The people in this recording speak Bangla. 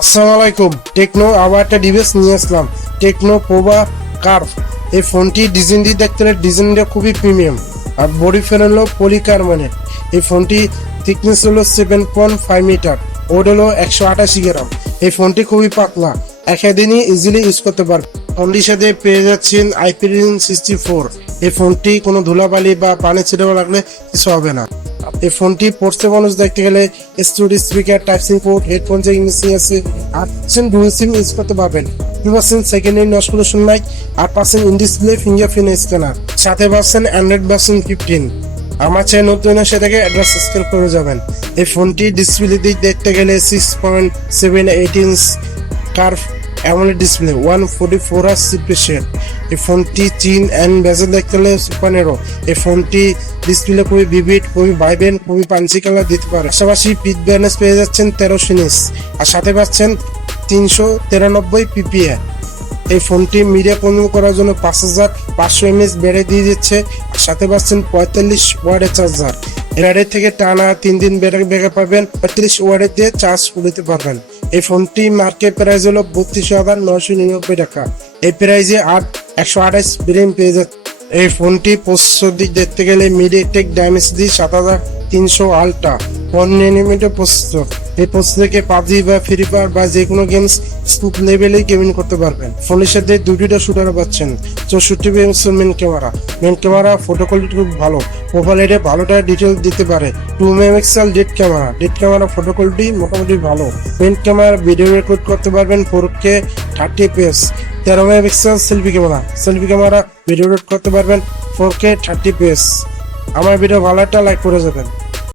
আসসালামু আলাইকুম। টেকনো আবার একটা ডিভাইস নিয়ে আসলাম, টেকনো পোভা কার্ভ। এই ফোনটি ডিজাইনটি দেখতে হলে ডিজাইনটা খুবই প্রিমিয়াম, আর বডি ফ্রেম হলো পলিকার্বনেট। এই ফোনটি থিকনেস হলো 7.5 মিটার, ওড হলো 188 গ্রাম। এই ফোনটি খুবই পাতলা, একদিনই ইজিলি ইউজ করতে পারবে। ফোনটির সাথে পেয়ে যাচ্ছেন IP64। এই ফোনটি কোনো ধুলাবালি বা পানি ছিটানো লাগলে কিছু হবে না। এই ফোনটি পড়ছে মানুষ দেখতে গেলে studio speaker, type C port, headphone jack missing আছে। 8% ডুয়াল সিম ইউজ করতে পারবেন, 2% সেকেন্ড হ্যান্ড নয়েজ পলিউশন নাই, 8% ইন ডিসপ্লে ফিঙ্গারপ্রিন্ট স্ক্যানার, সাথে পাচ্ছেন অ্যান্ড্রয়েড ভার্সন 15। আমার চাই নতুন এসে থেকে অ্যাড্রেস সাবস্ক্রাইব করে যাবেন। এই ফোনটি ডিসপ্লে দিক দেখতে গেলে 6.78 inch curve AMOLED display, 144 Hz refresh rate. এই ফোনটি চিন অ্যান্ড বেজেল দেখতে হলে 15। এই ফোনটি ডিসপ্লে খুবই ভিভিড, খুবই ভাইব্রেন্ট, খুবই পাঞ্চি কালার দিতে পারে। পাশাপাশি পিক ব্রাইটনেস পেয়ে যাচ্ছেন 1300 নিটস, আর সাথে পাচ্ছেন 393 PPA। এই ফোনটি মিডিয়া কনজিউম করার জন্য 5500 mAh ব্যাটারি দিয়ে দিচ্ছে, আর সাথে পাচ্ছেন 45 ওয়াটের চার্জার। এর থেকে টানা 3 দিন ব্যাটারি ব্যাকআপ পাবেন, 35 ওয়াটের দিয়ে চার্জ করতে পারবেন। এই ফোনটি মার্কেট প্রাইস হলো 32,999 টাকা। এই প্রাইসে 128 ভেরিয়েন্ট পেয়ে যাচ্ছে। এই ফোনটি প্রসেসর দিক দেখতে গেলে MediaTek Dimensity 7300 ultra 1 nanometer processor. এই প্রসেসর থেকে পাবজি বা ফ্রি ফায়ার বা যে কোনো গেমস স্মুথ লেভেলেই গেমিং করতে পারবেন। ফোনের সাথে দুটিটা শুটার পাচ্ছেন, 64 megapixel main camera photo quality খুব ভালো, প্রোফাইলে ভালোটা ডিটেল দিতে পারে। 2 মেগাপিক্সেল ডেড ক্যামেরা ফটো কোয়ালিটি মোটামুটি ভালো। মেন ক্যামেরা ভিডিও রেকর্ড করতে পারবেন 4K 30 fps। 13 megapixel selfie camera video record করতে পারবেন 4K 30 fps। আমার ভিডিও ভালো একটা লাইক করে যাবেন।